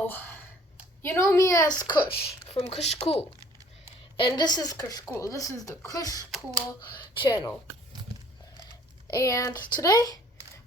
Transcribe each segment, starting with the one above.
So, you know me as Kush from KushCool. And this is KushCool. This is the KushCool channel. And today,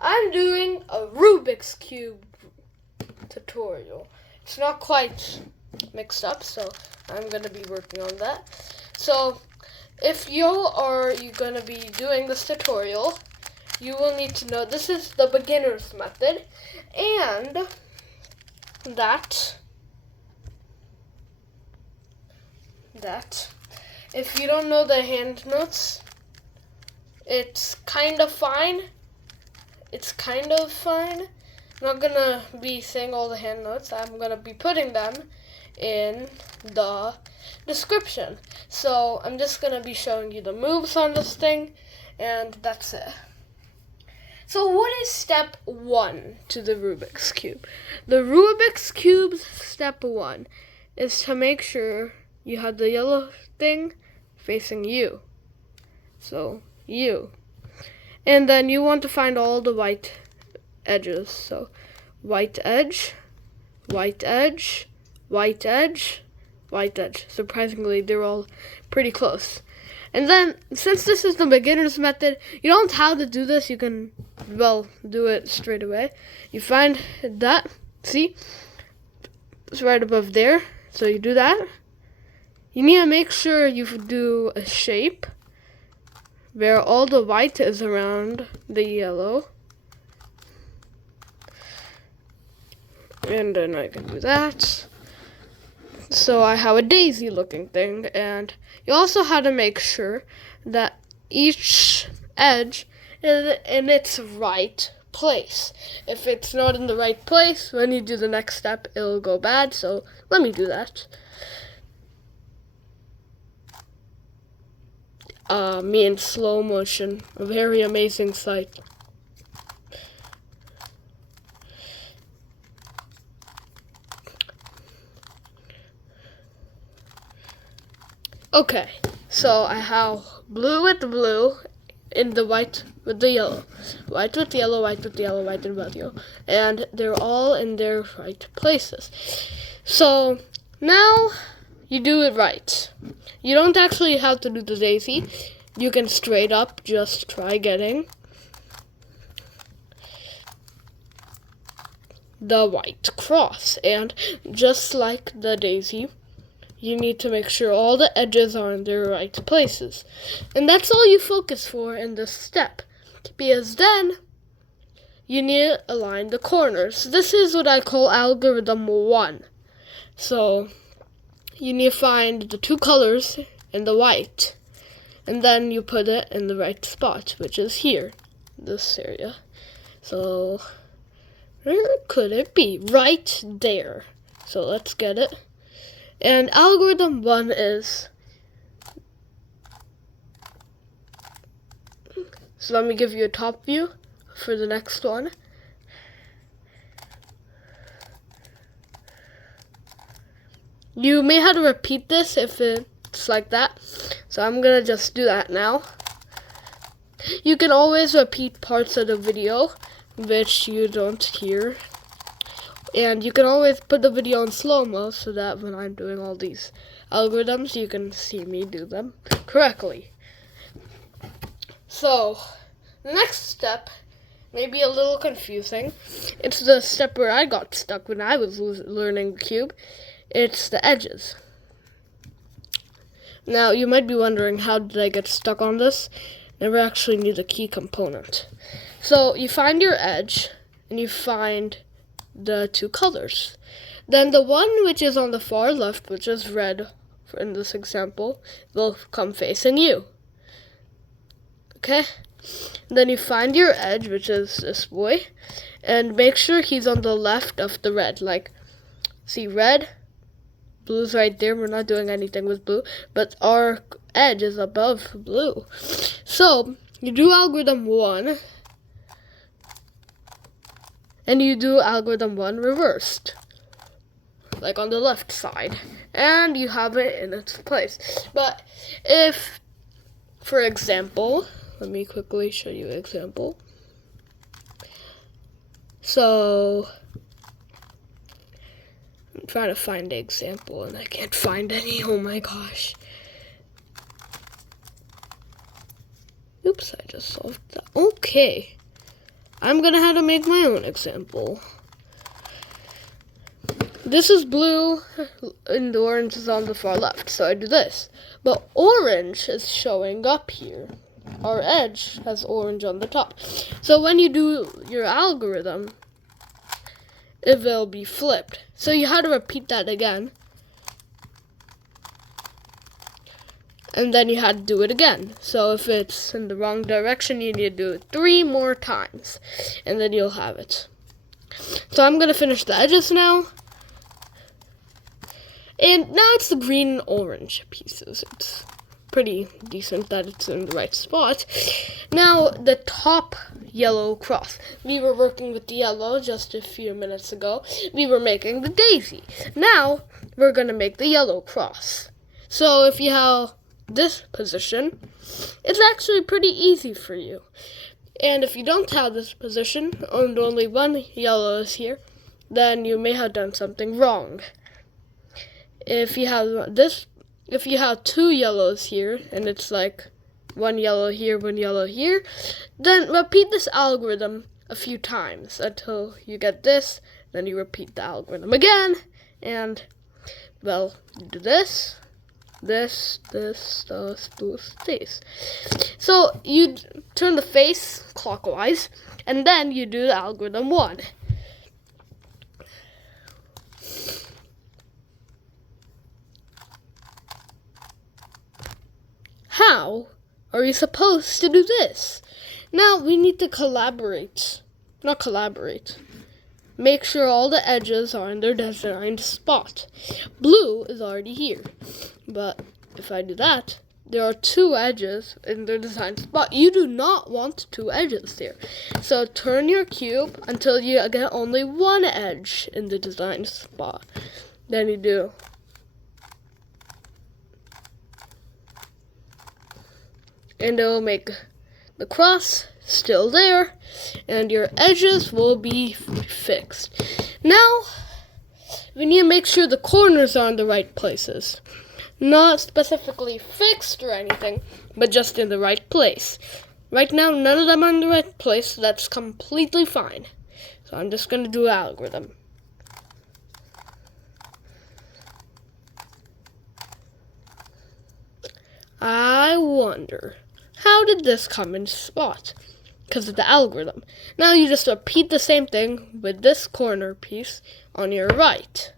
I'm doing a Rubik's Cube tutorial. It's not quite mixed up, so I'm going to be working on that. So, if you're going to be doing this tutorial, you will need to know this is the beginner's method, and that if you don't know the hand notes, it's kind of fine. I'm not gonna be saying all the hand notes. I'm gonna be putting them in the description. So I'm just gonna be showing you the moves on this thing, and that's it. So what is step 1 to the Rubik's Cube? The Rubik's Cube's step 1 is to make sure you have the yellow thing facing you. So, you. And then you want to find all the white edges. So, white edge, white edge, white edge, white edge. Surprisingly, they're all pretty close. And then, since this is the beginner's method, you don't have to do this. You can, do it straight away. You find that, see? It's right above there. So you do that. You need to make sure you do a shape where all the white is around the yellow. And then I can do that. So I have a daisy looking thing, and you also have to make sure that each edge is in its right place. If it's not in the right place, when you do the next step, it'll go bad. So let me do that. Me in slow motion, a very amazing sight. Okay, so I have blue with blue in the white with the yellow. White with yellow, white with yellow, white with yellow. And they're all in their right places. So now you do it right. You don't actually have to do the daisy. You can straight up just try getting the white cross. And just like the daisy, you need to make sure all the edges are in their right places. And that's all you focus for in this step. Because then, you need to align the corners. This is what I call algorithm 1. So, you need to find the two colors and the white. And then you put it in the right spot, which is here, this area. So, where could it be? Right there. So, let's get it. And algorithm 1 is, so let me give you a top view for the next one. You may have to repeat this if it's like that, so I'm gonna just do that now. You can always repeat parts of the video which you don't hear. And you can always put the video in slow-mo so that when I'm doing all these algorithms, you can see me do them correctly. So, the next step may be a little confusing. It's the step where I got stuck when I was learning the cube. It's the edges. Now, you might be wondering, how did I get stuck on this? Never actually knew the key component. So, you find your edge, and you find the two colors. Then the one which is on the far left, which is red in this example, will come facing you. Okay? Then you find your edge, which is this boy, and make sure he's on the left of the red. Like, see red? Blue's right there. We're not doing anything with blue, but our edge is above blue. So, you do algorithm 1, and you do algorithm 1 reversed, like on the left side, and you have it in its place. But if, for example, let me quickly show you an example. So, trying to find the example and I can't find any. Oh my gosh. Oops, I just solved that. Okay. I'm gonna have to make my own example. This is blue and the orange is on the far left, so I do this. But orange is showing up here. Our edge has orange on the top. So when you do your algorithm, it will be flipped. So you have to repeat that again. And then you had to do it again. So if it's in the wrong direction, you need to do it 3 more times. And then you'll have it. So I'm going to finish the edges now. And now it's the green and orange pieces. It's pretty decent that it's in the right spot. Now the top yellow cross. We were working with the yellow just a few minutes ago. We were making the daisy. Now we're going to make the yellow cross. So if you have this position, it's actually pretty easy for you. And if you don't have this position and only one yellow is here, then you may have done something wrong. If you have 2 yellows here and it's like 1 yellow here, 1 yellow here, then repeat this algorithm a few times until you get this. Then you repeat the algorithm again, and well, you do this. This. So you turn the face clockwise, and then you do the algorithm 1. How are you supposed to do this? Now we need to make sure all the edges are in their designed spot. Blue is already here, but if I do that, there are 2 edges in their designed spot. You do not want 2 edges there. So turn your cube until you get only 1 edge in the designed spot. Then you do and it will make the cross still there, and your edges will be fixed. Now, we need to make sure the corners are in the right places. Not specifically fixed or anything, but just in the right place. Right now, none of them are in the right place, so that's completely fine. So I'm just going to do an algorithm. I wonder, how did this come in spot? Because of the algorithm. Now you just repeat the same thing with this corner piece on your right.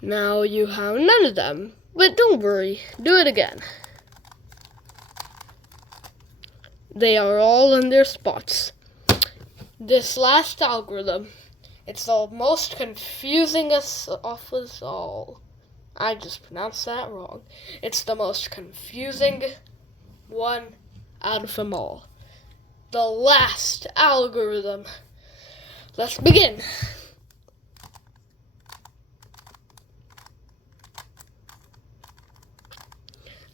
Now you have none of them, but don't worry, do it again. They are all in their spots. This last algorithm, it's the most confusing of us all. I just pronounced that wrong. It's the most confusing one out of them all. The last algorithm. Let's begin.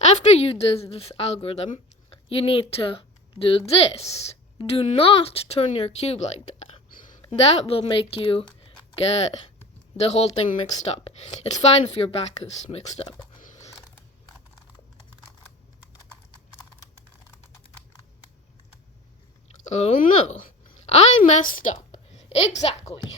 After you do this algorithm, you need to do this. Do not turn your cube like that. That will make you get the whole thing mixed up. It's fine if your back is mixed up. Oh no, I messed up. Exactly.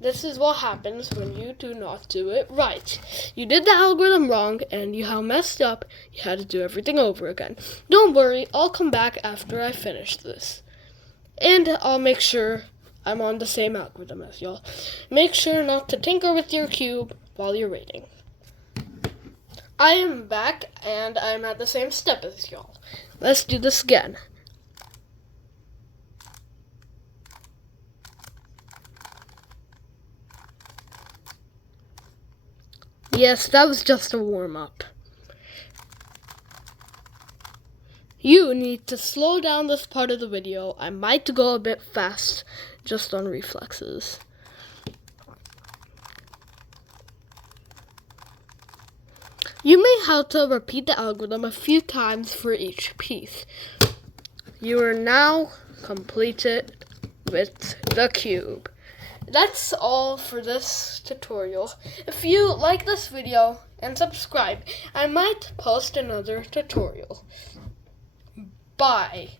This is what happens when you do not do it right. You did the algorithm wrong and you have messed up. You had to do everything over again. Don't worry, I'll come back after I finish this. And I'll make sure I'm on the same algorithm as y'all. Make sure not to tinker with your cube while you're waiting. I am back and I'm at the same step as y'all. Let's do this again. Yes, that was just a warm-up. You need to slow down this part of the video. I might go a bit fast just on reflexes. You may have to repeat the algorithm a few times for each piece. You are now completed with the cube. That's all for this tutorial. If you like this video and subscribe, I might post another tutorial. Bye.